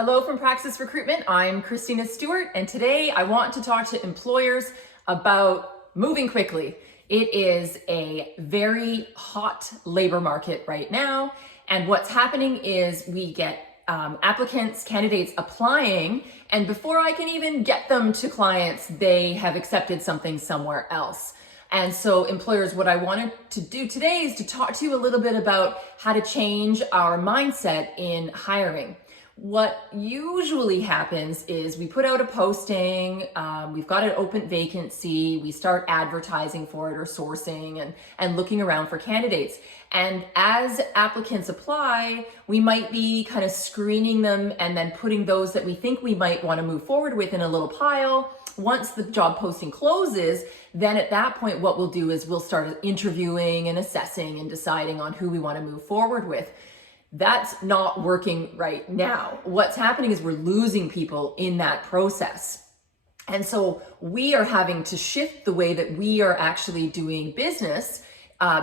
Hello from Praxis Recruitment. I'm Christina Stewart, and today I want to talk to employers about moving quickly. It is a very hot labor market right now, and what's happening is we get candidates applying, and before I can even get them to clients, they have accepted something somewhere else. And so employers, what I wanted to do today is to talk to you a little bit about how to change our mindset in hiring. What usually happens is we put out a posting, we've got an open vacancy, we start advertising for it or sourcing and looking around for candidates. And as applicants apply, we might be kind of screening them and then putting those that we think we might want to move forward with in a little pile. Once the job posting closes, then at that point, what we'll do is we'll start interviewing and assessing and deciding on who we want to move forward with. That's not working right now. What's happening is we're losing people in that process. And so we are having to shift the way that we are actually doing business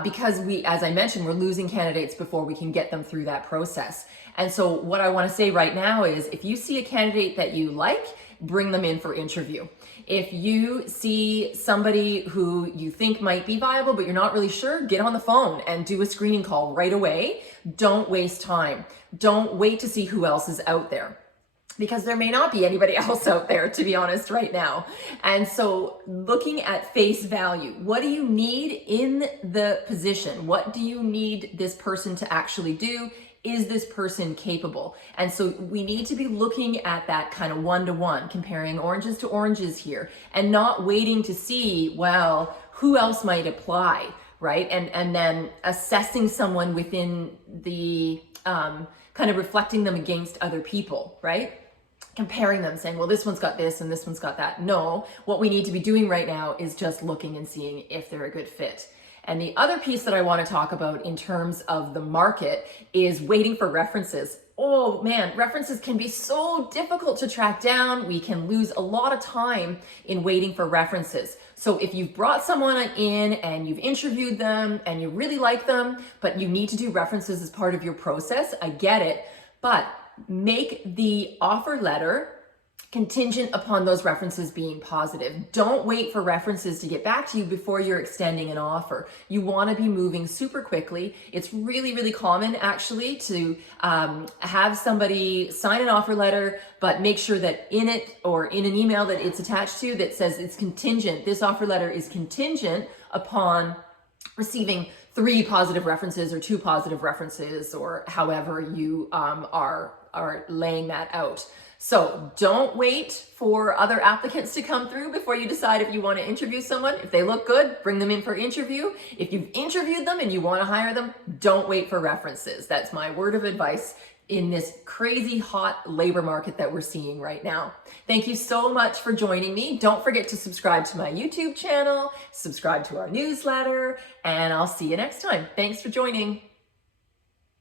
because as I mentioned, we're losing candidates before we can get them through that process. And so what I want to say right now is if you see a candidate that you like, bring them in for interview. If you see somebody who you think might be viable, but you're not really sure, get on the phone and do a screening call right away. Don't waste time. Don't wait to see who else is out there, because there may not be anybody else out there, to be honest, right now. And so looking at face value, what do you need in the position? What do you need this person to actually do? Is this person capable? And so we need to be looking at that kind of one-to-one, comparing oranges to oranges here, and not waiting to see, well, who else might apply, right? And then assessing someone within the kind of reflecting them against other people, right? Comparing them, saying, well, this one's got this and this one's got that. No, what we need to be doing right now is just looking and seeing if they're a good fit. And the other piece that I want to talk about in terms of the market is waiting for references. Oh man, references can be so difficult to track down. We can lose a lot of time in waiting for references. So if you've brought someone in and you've interviewed them and you really like them, but you need to do references as part of your process, I get it. But make the offer letter contingent upon those references being positive. Don't wait for references to get back to you before you're extending an offer. You want to be moving super quickly. It's really, really common actually to have somebody sign an offer letter, but make sure that in it or in an email that it's attached to that says it's contingent. This offer letter is contingent upon receiving 3 positive references or 2 positive references, or however you are laying that out. So don't wait for other applicants to come through before you decide if you want to interview someone. If they look good, bring them in for interview. If you've interviewed them and you want to hire them, don't wait for references. That's my word of advice in this crazy hot labor market that we're seeing right now. Thank you so much for joining me. Don't forget to subscribe to my YouTube channel, subscribe to our newsletter, and I'll see you next time. Thanks for joining.